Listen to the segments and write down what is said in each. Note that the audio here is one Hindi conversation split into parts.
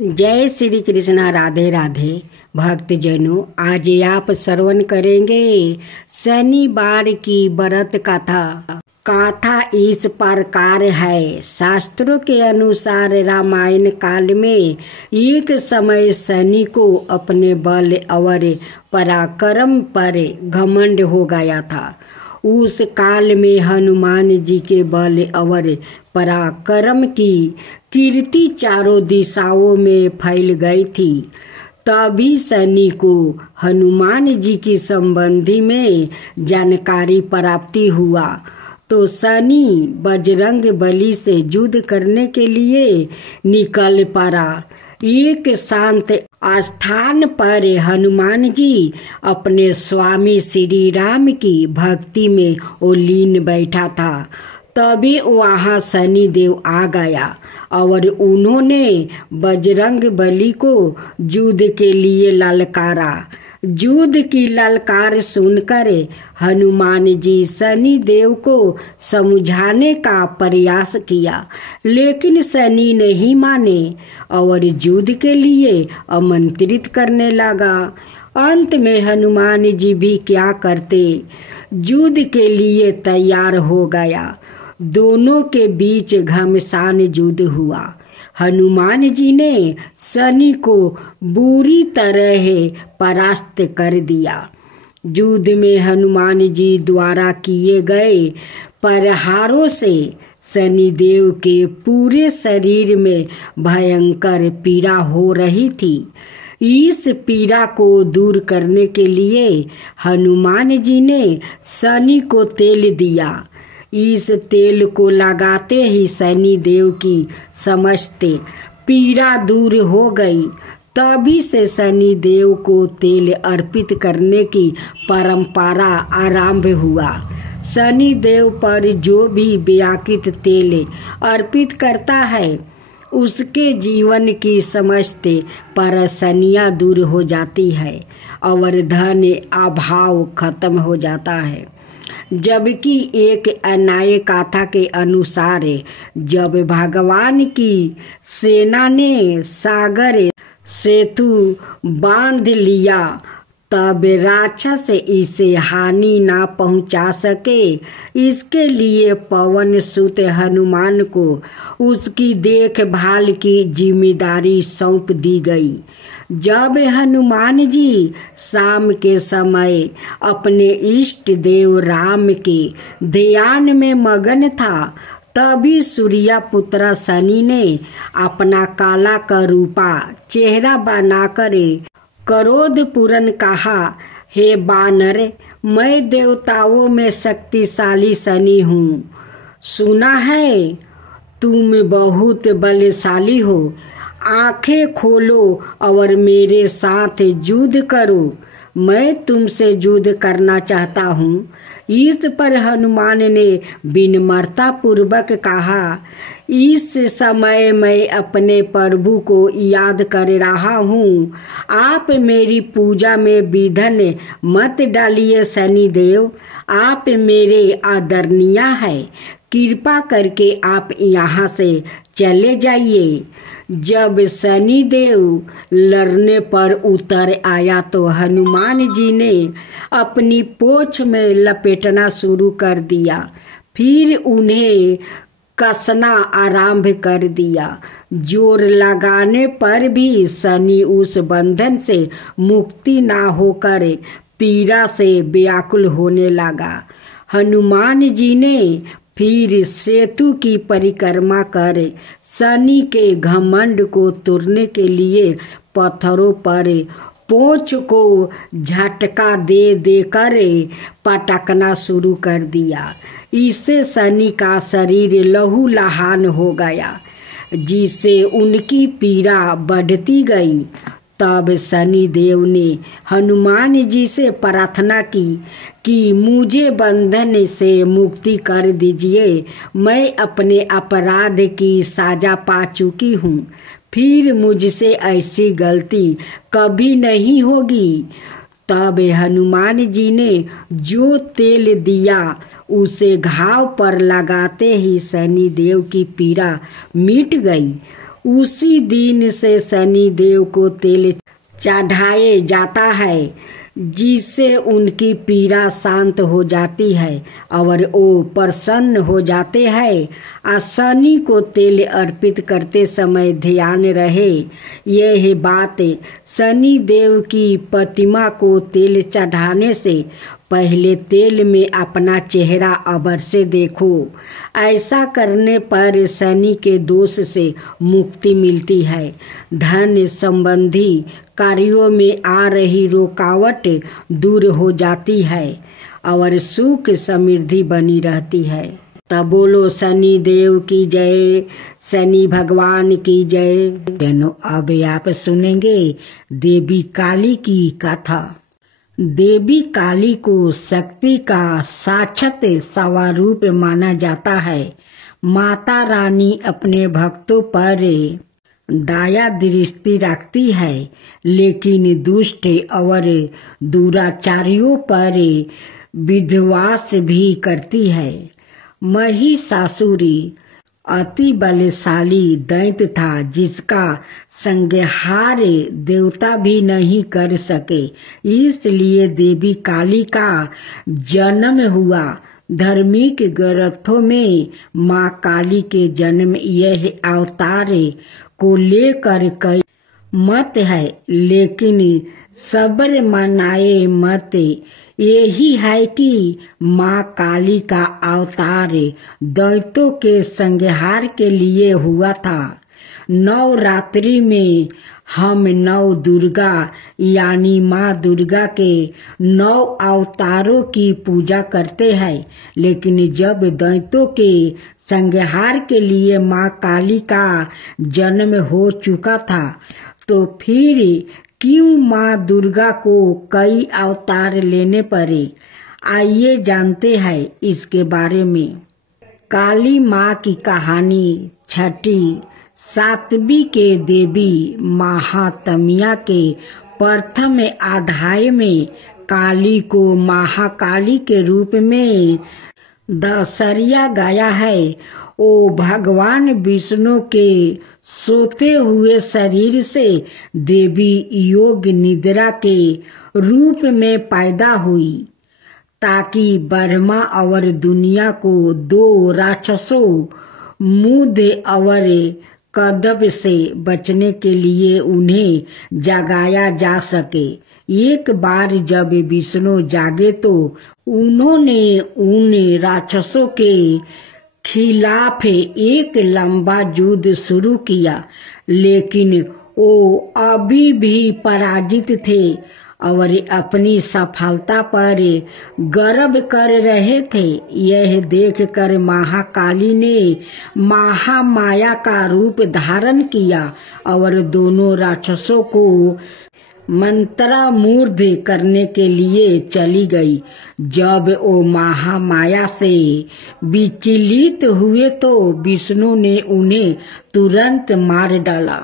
जय श्री कृष्णा। राधे राधे भक्तजनों, आज आप श्रवण करेंगे शनिवार की व्रत कथा। कथा इस प्रकार है। शास्त्रों के अनुसार रामायण काल में एक समय शनि को अपने बल और पराक्रम पर घमंड हो गया था। उस काल में हनुमान जी के बल और पराक्रम की कीर्ति चारों दिशाओं में फैल गई थी। तभी शनि को हनुमान जी की संबंधी में जानकारी प्राप्ति हुआ तो शनि बजरंग बली से युद्ध करने के लिए निकल पड़ा। एक शांत स्थान पर हनुमान जी अपने स्वामी श्री राम की भक्ति में लीन बैठा था। तभी वहाँ शनि देव आ गया और उन्होंने बजरंग बली को युद्ध के लिए ललकारा। युद्ध की ललकार सुनकर हनुमान जी शनि देव को समझाने का प्रयास किया, लेकिन शनि नहीं माने और युद्ध के लिए आमंत्रित करने लगा। अंत में हनुमान जी भी क्या करते, युद्ध के लिए तैयार हो गया। दोनों के बीच घमासान युद्ध हुआ। हनुमान जी ने शनि को बुरी तरह परास्त कर दिया। युद्ध में हनुमान जी द्वारा किए गए प्रहारों से शनि देव के पूरे शरीर में भयंकर पीड़ा हो रही थी। इस पीड़ा को दूर करने के लिए हनुमान जी ने शनि को तेल दिया। इस तेल को लगाते ही शनि देव की समस्त पीड़ा दूर हो गई। तभी से शनि देव को तेल अर्पित करने की परंपरा आरंभ हुआ। शनि देव पर जो भी व्याकृत तेल अर्पित करता है उसके जीवन की समस्त परेशानियां दूर हो जाती है और धन अभाव खत्म हो जाता है। जबकि एक अन्य कथा के अनुसार जब भगवान की सेना ने सागर सेतु बांध लिया तब राक्षस इसे हानि ना पहुंचा सके, इसके लिए पवन सुत हनुमान को उसकी देखभाल की जिम्मेदारी सौंप दी गई। जब हनुमान जी शाम के समय अपने इष्ट देव राम के ध्यान में मगन था, तभी सूर्या पुत्र शनि ने अपना काला करूपा चेहरा बनाकर क्रोधपूर्ण कहा, हे बानर, मैं देवताओं में शक्तिशाली शनि हूँ। सुना है तुम बहुत बलशाली हो। आंखें खोलो और मेरे साथ युद्ध करो। मैं तुमसे युद्ध करना चाहता हूँ। इस पर हनुमान ने विनम्रता पूर्वक कहा, इस समय मैं अपने प्रभु को याद कर रहा हूँ। आप मेरी पूजा में विघ्न मत डालिए शनि देव। आप मेरे आदरणीय हैं। कृपा करके आप यहाँ से चले जाइए। जब शनि देव लड़ने पर उतर आया तो हनुमान जी ने अपनी पोछ में लपेटना शुरू कर दिया। फिर उन्हें कसना आरंभ कर दिया। जोर लगाने पर भी शनि उस बंधन से मुक्ति ना होकर पीड़ा से व्याकुल होने लगा। हनुमान जी ने फिर सेतु की परिक्रमा कर शनि के घमंड को तोड़ने के लिए पत्थरों पर पोंछ को झटका दे देकर पटकना शुरू कर दिया। इससे शनि का शरीर लहूलुहान हो गया, जिससे उनकी पीड़ा बढ़ती गई। तब शनि देव ने हनुमान जी से प्रार्थना की कि मुझे बंधन से मुक्ति कर दीजिए। मैं अपने अपराध की सजा पा चुकी हूँ। फिर मुझसे ऐसी गलती कभी नहीं होगी। तब हनुमान जी ने जो तेल दिया उसे घाव पर लगाते ही शनि देव की पीड़ा मिट गई। उसी दिन से शनि देव को तेल चढ़ाया जाता है, जिससे उनकी पीड़ा शांत हो जाती है और वो प्रसन्न हो जाते हैं। और शनि को तेल अर्पित करते समय ध्यान रहे यह बात, शनि देव की प्रतिमा को तेल चढ़ाने से पहले तेल में अपना चेहरा अवश्य देखो। ऐसा करने पर शनि के दोष से मुक्ति मिलती है। धन संबंधी कार्यों में आ रही रुकावट दूर हो जाती है और सुख समृद्धि बनी रहती है। तब बोलो शनि देव की जय, शनि भगवान की जय। अब आप सुनेंगे देवी काली की कथा। देवी काली को शक्ति का साक्षात स्वरूप माना जाता है। माता रानी अपने भक्तों पर दया दृष्टि रखती है, लेकिन दुष्ट और दुराचारियों पर विध्वंस भी करती है। महिषासुर अति बलशाली दैत्य था, जिसका संहार देवता भी नहीं कर सके। इसलिए देवी काली का जन्म हुआ। धार्मिक ग्रंथों में माँ काली के जन्म यह अवतार को लेकर कई मत है, लेकिन सबर मनाए मत यही है कि माँ काली का अवतार दैत्यों के संहार के लिए हुआ था। नवरात्रि में हम नव दुर्गा यानी माँ दुर्गा के 9 अवतारों की पूजा करते हैं, लेकिन जब दैत्यों के संहार के लिए माँ काली का जन्म हो चुका था, तो फिर क्यों माँ दुर्गा को कई अवतार लेने पड़े? आइए जानते हैं इसके बारे में। काली माँ की कहानी छठी सातवीं के देवी महात्म्य के प्रथम अध्याय में काली को महाकाली के रूप में दर्शाया गया है। ओ भगवान विष्णु के सोते हुए शरीर से देवी योग निद्रा के रूप में पैदा हुई, ताकि ब्रह्मा और दुनिया को 2 राक्षसों मुद और कदब से बचने के लिए उन्हें जगाया जा सके। एक बार जब विष्णु जागे तो उन्होंने उन राक्षसों के खिलाफ एक लंबा युद्ध शुरू किया, लेकिन वो अभी भी पराजित थे और अपनी सफलता पर गर्व कर रहे थे। यह देखकर महाकाली ने महामाया का रूप धारण किया और दोनों राक्षसों को मंत्रमुग्ध करने के लिए चली गई। जब वो महामाया से विचलित हुए तो विष्णु ने उन्हें तुरंत मार डाला।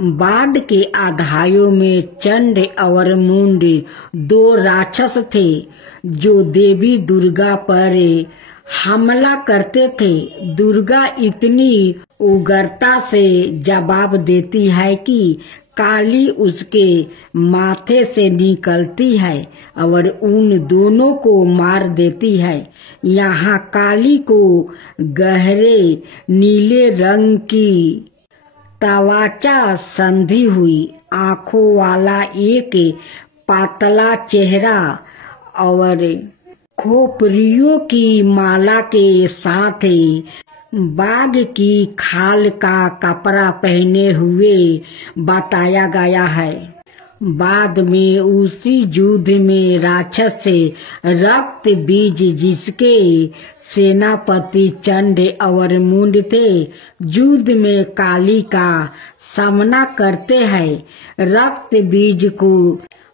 बाद के अध्यायों में चंड और मुंड 2 राक्षस थे, जो देवी दुर्गा पर हमला करते थे। दुर्गा इतनी उग्रता से जवाब देती है कि काली उसके माथे से निकलती है और उन दोनों को मार देती है। यहाँ काली को गहरे नीले रंग की त्वचा संधि हुई, आंखों वाला एक पातला चेहरा और खोपड़ियों की माला के साथ बाघ की खाल का कपड़ा पहने हुए बताया गया है। बाद में उसी युद्ध में राक्षस से रक्त बीज, जिसके सेनापति चंड और मुंड थे, युद्ध में काली का सामना करते हैं। रक्त बीज को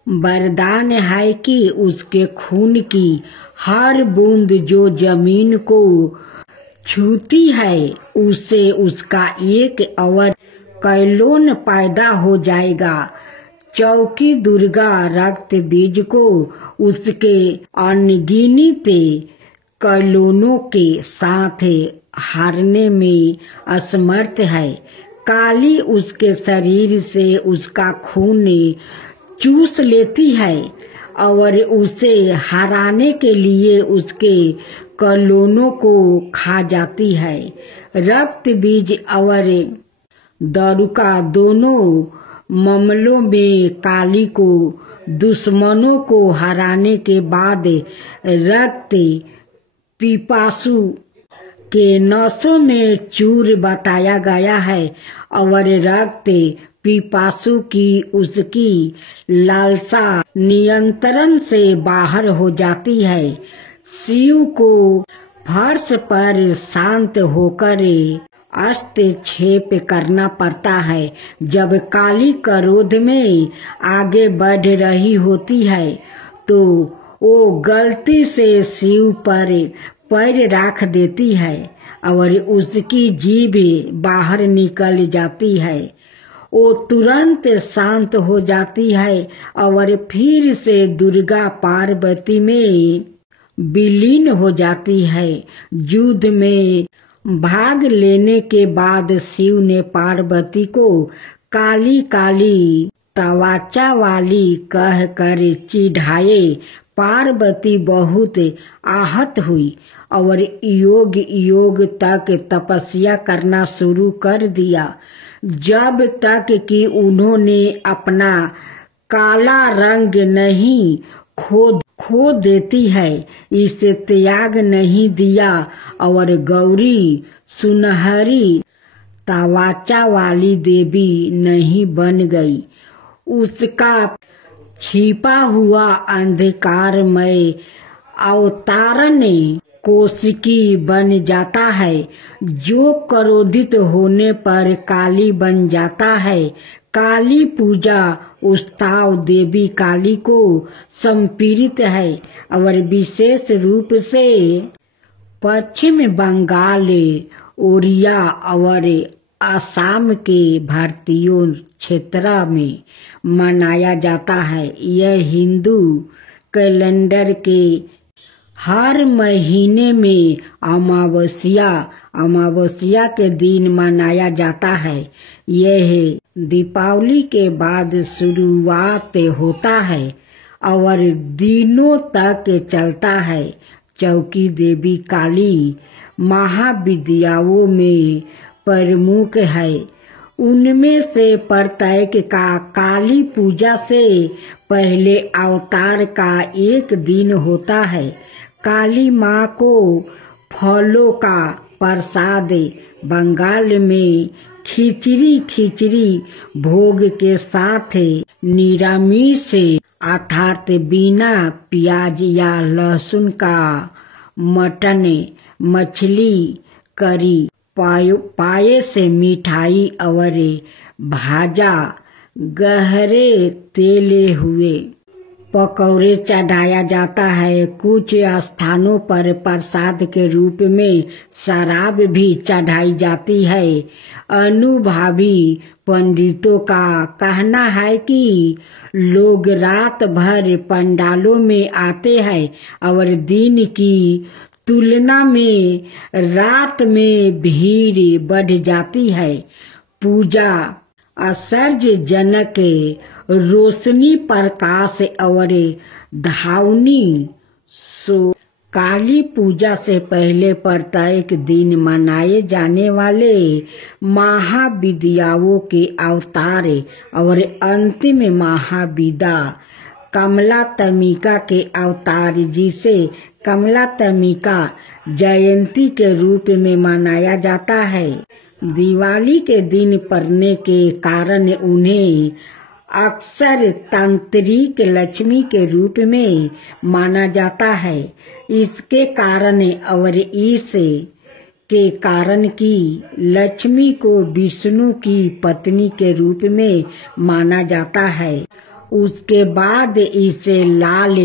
वरदान है कि उसके खून की हर बूंद जो जमीन को छूती है, उससे उसका एक और कैलोन पैदा हो जाएगा। चौकी दुर्गा रक्त बीज को उसके अनगिनत कैलोनों के साथ हारने में असमर्थ है। काली उसके शरीर से उसका खून चूस लेती है और उसे हराने के लिए उसके कलोनों को खा जाती है। रक्त बीज और दारुका दोनों मामलों में काली को दुश्मनों को हराने के बाद रक्त पिपासु के नसों में चूर बताया गया है और रक्त पिपासु की उसकी लालसा नियंत्रण से बाहर हो जाती है। शिव को फर्श पर शांत होकर हस्तक्षेप करना पड़ता है। जब काली क्रोध में आगे बढ़ रही होती है तो वो गलती से शिव पर पैर रख देती है और उसकी जीभ बाहर निकल जाती है। वो तुरंत शांत हो जाती है और फिर से दुर्गा पार्वती में विलीन हो जाती है। युद्ध में भाग लेने के बाद शिव ने पार्वती को काली काली तवाचा वाली कहकर चिढ़ाए। पार्वती बहुत आहत हुई और योग योग तक तपस्या करना शुरू कर दिया, जब तक कि उन्होंने अपना काला रंग नहीं खो देती है, इसे त्याग नहीं दिया और गौरी सुनहरी तवाचा वाली देवी नहीं बन गई। उसका छिपा हुआ अंधकारमय अवतारण कोशिकी बन जाता है, जो क्रोधित होने पर काली बन जाता है। काली पूजा उस्ताव देवी काली को समर्पित है और विशेष रूप से पश्चिम बंगाल, ओडिया और असम के भारतीयों क्षेत्र में मनाया जाता है। यह हिंदू कैलेंडर के हर महीने में अमावस्या के दिन मनाया जाता है। यह दीपावली के बाद शुरुआत होता है और दिनों तक चलता है। चौकी देवी काली महाविद्याओं में प्रमुख है। उनमें से प्रत्येक का काली पूजा से पहले अवतार का एक दिन होता है। काली माँ को फलों का प्रसाद बंगाल में खिचड़ी भोग के साथ निरामिष अर्थात बिना प्याज या लहसुन का मटन, मछली, करी, पायस, मिठाई और भाजा गहरे तेले हुए पकौड़े चढ़ाया जाता है। कुछ स्थानों पर प्रसाद के रूप में शराब भी चढ़ाई जाती है। अनुभवी पंडितों का कहना है कि लोग रात भर पंडालों में आते हैं और दिन की तुलना में रात में भीड़ बढ़ जाती है। पूजा आश्चर्यजनक रोशनी, प्रकाश और धावनी सो काली पूजा से पहले प्रत्येक दिन मनाए जाने वाले महाविद्याओं के अवतार और अंतिम महाविद्या कमलात्मिका के अवतार, जिसे कमलात्मिका जयंती के रूप में मनाया जाता है, दिवाली के दिन पड़ने के कारण उन्हें अक्सर तांत्रिक लक्ष्मी के रूप में माना जाता है। इसके कारण और इस के कारण कि लक्ष्मी को विष्णु की पत्नी के रूप में माना जाता है। उसके बाद इसे लाल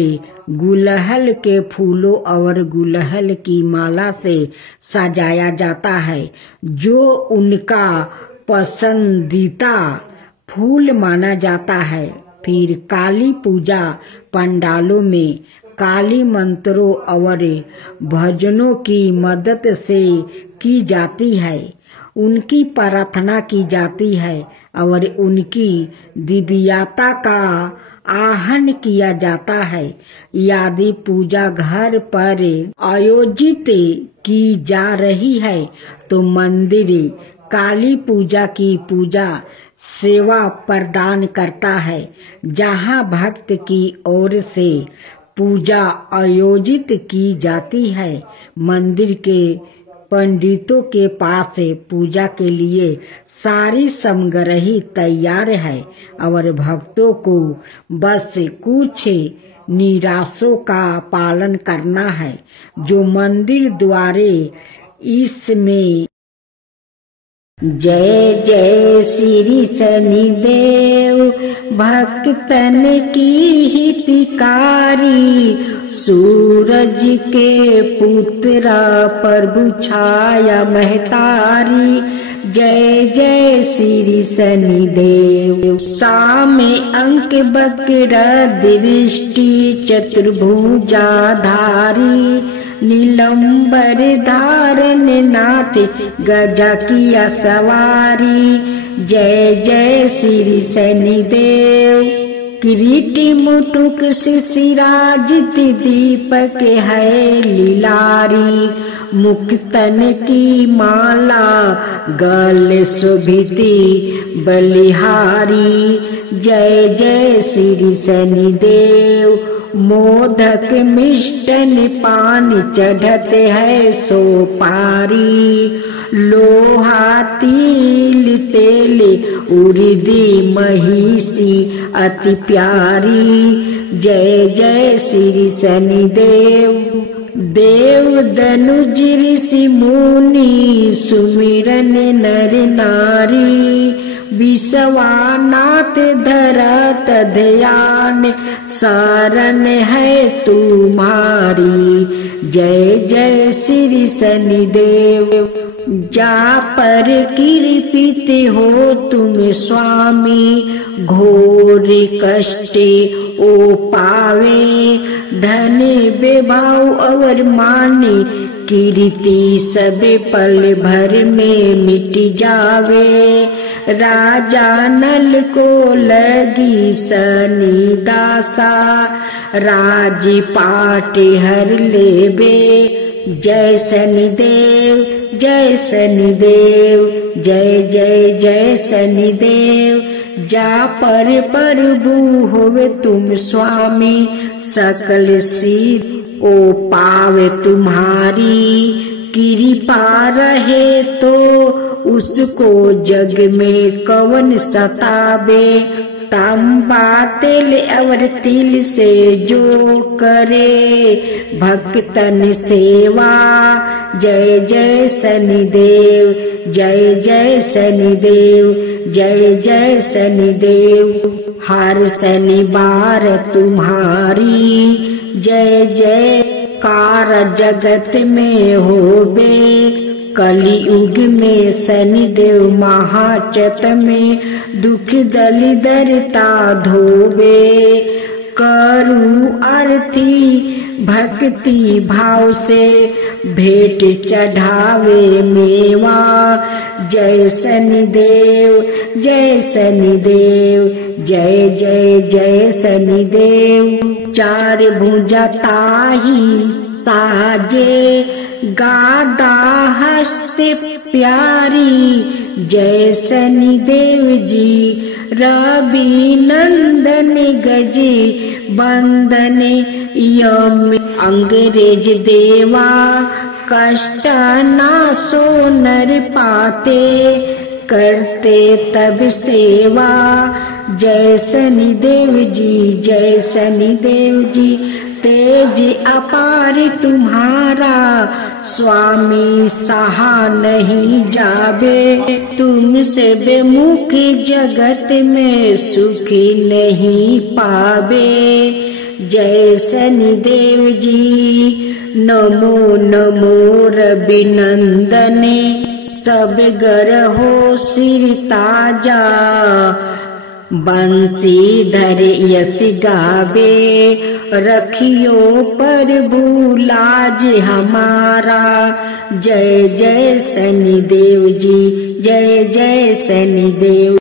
गुलहल के फूलों और गुलहल की माला से सजाया जाता है, जो उनका पसंदीदा फूल माना जाता है। फिर काली पूजा पंडालों में काली मंत्रों और भजनों की मदद से की जाती है। उनकी प्रार्थना की जाती है और उनकी दिव्यता का आहन किया जाता है। यदि पूजा घर पर आयोजित की जा रही है तो मंदिर काली पूजा की पूजा सेवा प्रदान करता है। जहाँ भक्त की ओर से पूजा आयोजित की जाती है, मंदिर के पंडितों के पास पूजा के लिए सारी सामग्री तैयार है और भक्तों को बस कुछ निराशों का पालन करना है जो मंदिर द्वारे इसमें। जय जय श्री शनिदेव भक्तन की हितकारी, सूरज के पुत्र प्रभु छाया महतारी। जय जय श्री शनिदेव। सामे अंक बक्र दृष्टि चतुर्भुजाधारी, नीलंबर धारण नाथ गजा किया सवारी। जय जय श्री शनिदेव। किरीट मुटुक शिशिराजित दीपक है लीलारी, मुक्तन की माला गल शोभिती बलिहारी। जय जय श्री शनिदेव। मोदक मिष्टन पान चढ़ते है सोपारी, लोहा तिल तेल उर्दी महिषी अति प्यारी। जय जय श्री शनिदेव। देव दनुज ऋषि मुनि सुमिरन नर नारी, विश्वानाथ धरत ध्यान शरण है तुम्हारी। जय जय श्री शनिदेव। जा पर कृपित हो तुम स्वामी, घोर कष्ट ओ पावे, धन विभाव और माने कीर्ति सब पल भर में मिट जावे। राजा नल को लगी शनि दासा, राजपाट हर लेबे। जय शनिदेव जय शनिदेव, जय जय जय शनिदेव। जा पर प्रभु होवे तुम स्वामी, सकल सिद्ध ओ पावे तुम्हारी। कृपा रहे तो उसको जग में कवन सतावे, तांबा तेल और तिल से जो करे भक्तन सेवा। जय जय शनिदेव, जय जय शनिदेव, जय जय शनिदेव। हर शनिवार तुम्हारी जय जयकार जगत में होबे। कलियुग में शनिदेव महाचत में दुख दलिदरता धोबे। करूं आरती भक्ति भाव से भेंट चढ़ावे मेवा। जय शनिदेव जय शनिदेव, जय जय जय शनिदेव। चार भुजा ताही साजे, गादा हस्त प्यारी। जय शनिदेव जी। रवि नंदन गजे बंदन यम, अंग्रेज देवा कष्ट ना सो नर पाते, करते तब सेवा। जय शनिदेव जी, जय शनिदेव जी। तेज अपार तुम्हारा स्वामी सहा नहीं जावे, तुमसे बेमुख जगत में सुखी नहीं पावे। जय शनिदेव जी। नमो नमो रवि नंदने, सब गर हो सिर ताजा, बंसीधर यश गावे, रखियो प्रभु लाज हमारा। जय जय शनिदेव जी, जय जय शनिदेव।